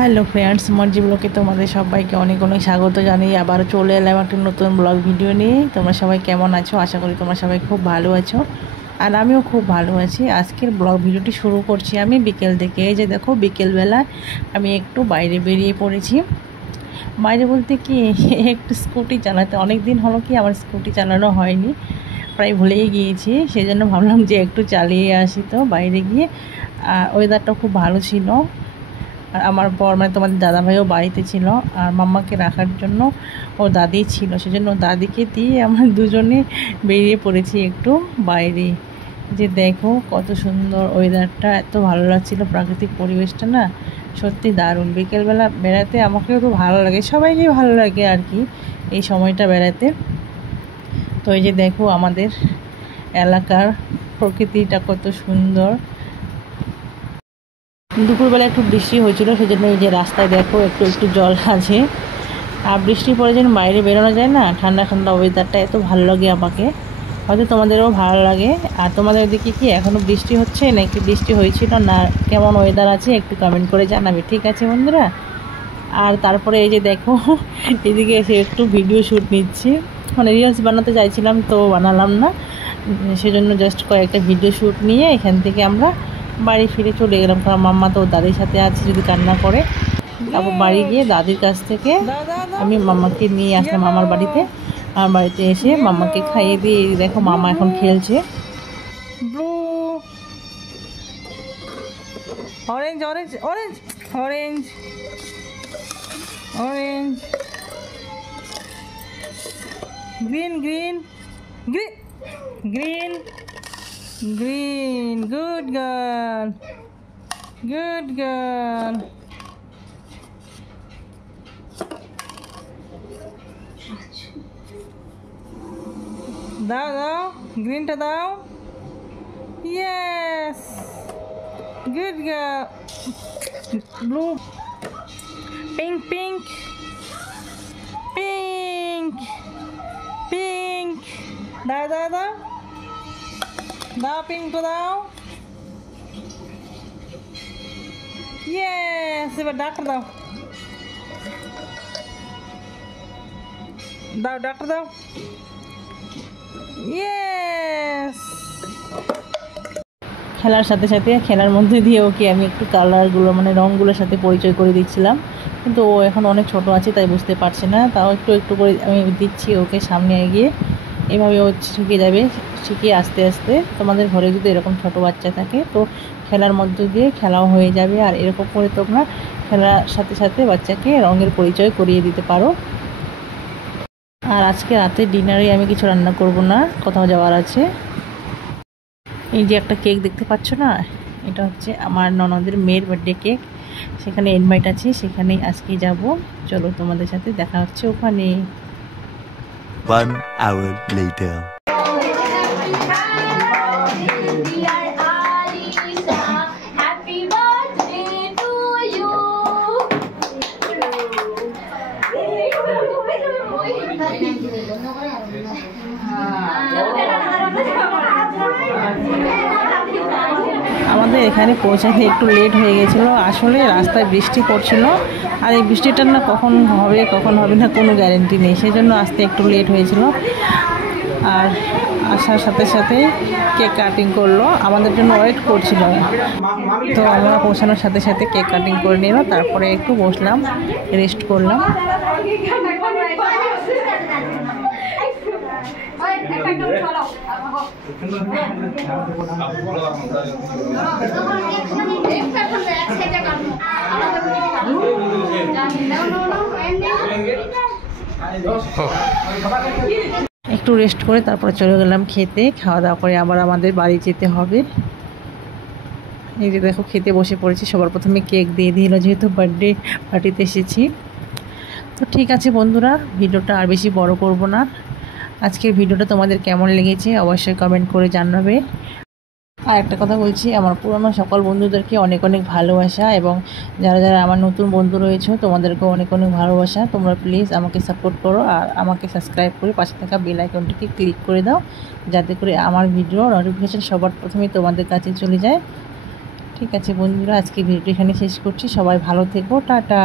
Hello friends, মর্জি ব্লগে তোমাদের সবাইকে অনেক অনেক স্বাগত জানাই। আবার চলে এলাম একটা নতুন ব্লগ ভিডিও নিয়ে। তোমরা সবাই কেমন আছো? আশা করি তোমরা সবাই খুব ভালো আছো, আর আমিও খুব ভালো আছি। আজকের ব্লগ ভিডিওটি শুরু করছি আমি বিকেল থেকে। এই যে দেখো, বিকেলবেলা আমি একটু বাইরে বেরিয়ে পড়েছি। বাইরে বলতে কি, একটু স্কুটি চালাতে, অনেক দিন হলো কি আমার স্কুটি চালানো হয়নি, প্রায় ভুলেই গিয়েছি। সেই জন্য ভাবলাম যে একটু চালিয়ে আসি। তো বাইরে গিয়ে ওয়েদারটা খুব ভালো ছিল। আর আমার বর মানে তোমাদের দাদাভাইও বাড়িতে ছিল, আর মাম্মাকে রাখার জন্য ওর দাদি ছিল, সেজন্য দাদিকে দিয়ে আমরা দুজনে বেরিয়ে পড়েছি একটু বাইরে। যে দেখো কত সুন্দর ওয়েদারটা, এত ভালো লাগছিল, প্রাকৃতিক পরিবেশটা না সত্যি দারুণ। বিকেলবেলা বেড়াতে আমাকেও তো ভালো লাগে, সবাইকে ভালো লাগে আর কি এই সময়টা বেড়াতে। তো এই যে দেখো আমাদের এলাকার প্রকৃতিটা কত সুন্দর। দুপুরবেলা একটু বৃষ্টি হয়েছিল, সেজন্য এই যে রাস্তায় দেখো একটু একটু জল আছে। আর বৃষ্টি পরে যেন বাইরে বেরোনো যায় না, ঠান্ডা ঠান্ডা ওয়েদারটা এত ভালো লাগে আমাকে, হয়তো তোমাদেরও ভালো লাগে। আর তোমাদের দিকে কি এখনও বৃষ্টি হচ্ছে নাকি বৃষ্টি হয়েছিল না, কেমন ওয়েদার আছে একটু কমেন্ট করে জানাবে, ঠিক আছে বন্ধুরা? আর তারপরে এই যে দেখো এদিকে এসে একটু ভিডিও শ্যুট নিচ্ছি, মানে রিলস বানাতে চাইছিলাম তো বানালাম না, সেজন্য জাস্ট কয়েকটা ভিডিও শ্যুট নিয়ে এখান থেকে আমরা বাড়ি ফিরে চলে গেলাম। কারণ মাম্মা তো দাদির সাথে আছে, যদি কান্না করে। তারপর বাড়ি গিয়ে দাদির কাছ থেকে আমি মাম্মাকে নিয়ে আসলাম আমার বাড়িতে। আমার বাড়িতে এসে মাম্মাকে খাইয়ে দিয়ে দেখো মামা এখন খেলছে। Blue, orange orange orange orange orange, green green green green green, good girl, good girl. দাও গ্রিনটা দাও, yes, good girl. Blue, pink pink pink pink, দাও দাও পিঙ্ক তো দাও, ইয়েস। এবার ডাক্তার দাও ডাক্তার দাও, ইয়েস। খেলার সাথে সাথে খেলার মধ্যে দিয়ে ওকে আমি একটু কালারগুলো মানে রঙগুলোর সাথে পরিচয় করে দিচ্ছিলাম, কিন্তু ও এখন অনেক ছোট আছে তাই বুঝতে পারছে না, তাও একটু একটু করে আমি দিচ্ছি ওকে। সামনে এগিয়ে এভাবে ও শিখে যাবে, শিখে আস্তে আস্তে। তোমাদের ঘরে যদি এরকম ছোট বাচ্চা থাকে তো খেলার মধ্য দিয়ে খেলাও হয়ে যাবে, আর এরকম করে তোমরা খেলার সাথে সাথে বাচ্চাকে রঙের পরিচয় করিয়ে দিতে পারো। আর আজকে রাতে ডিনারে আমি কিছু রান্না করব না, কোথাও যাওয়ার আছে। এই যে একটা কেক দেখতে পাচ্ছ না, এটা হচ্ছে আমার ননদের মেয়ের বার্থডে কেক, সেখানে ইনভাইট আছে, সেখানে আজকে যাব। চলো তোমাদের সাথে দেখা হচ্ছে ওখানে। 1 hour later. আমাদের এখানে পৌঁছাতে একটু লেট হয়ে গেছিলো, আসলে রাস্তায় বৃষ্টি পড়ছিল, আর এই বৃষ্টিটা না কখন হবে না কোনো গ্যারেন্টি নেই, সেজন্য আসতে একটু লেট হয়েছিল। আর আসার সাথে সাথে কেক কাটিং করলো, আমাদের জন্য ওয়েট করছিল। তো আমরা পৌঁছানোর সাথে সাথে কেক কাটিং করে নিল, তারপরে একটু বসলাম, রেস্ট করলাম। একটু রেস্ট করে তারপরে চলে গেলাম খেতে। খাওয়া দাওয়া করে আবার আমাদের বাড়ি যেতে হবে। এই যে দেখো খেতে বসে পড়েছি, সবার প্রথমে কেক দিয়ে দিল, যেহেতু বার্থডে পার্টিতে এসেছি। তো ঠিক আছে বন্ধুরা, ভিডিওটা আর বেশি বড় করব না। আজকের ভিডিওটা তোমাদের কেমন লেগেছে অবশ্যই কমেন্ট করে জানাবে। আর একটা কথা বলছি, আমার পুরনো সকল বন্ধুদেরকে অনেক অনেক ভালোবাসা, এবং যারা যারা আমার নতুন বন্ধু রয়েছে তোমাদেরকেও অনেক অনেক ভালোবাসা। তোমরা প্লিজ আমাকে সাপোর্ট করো, আর আমাকে সাবস্ক্রাইব করে পাশে থাকা বেল আইকনটিকে ক্লিক করে দাও, যাতে করে আমার ভিডিও নোটিফিকেশান সবার প্রথমে তোমাদের কাছে চলে যায়। ঠিক আছে বন্ধুরা, আজকে ভিডিওটি এখানে শেষ করছি। সবাই ভালো থেকো, টাটা।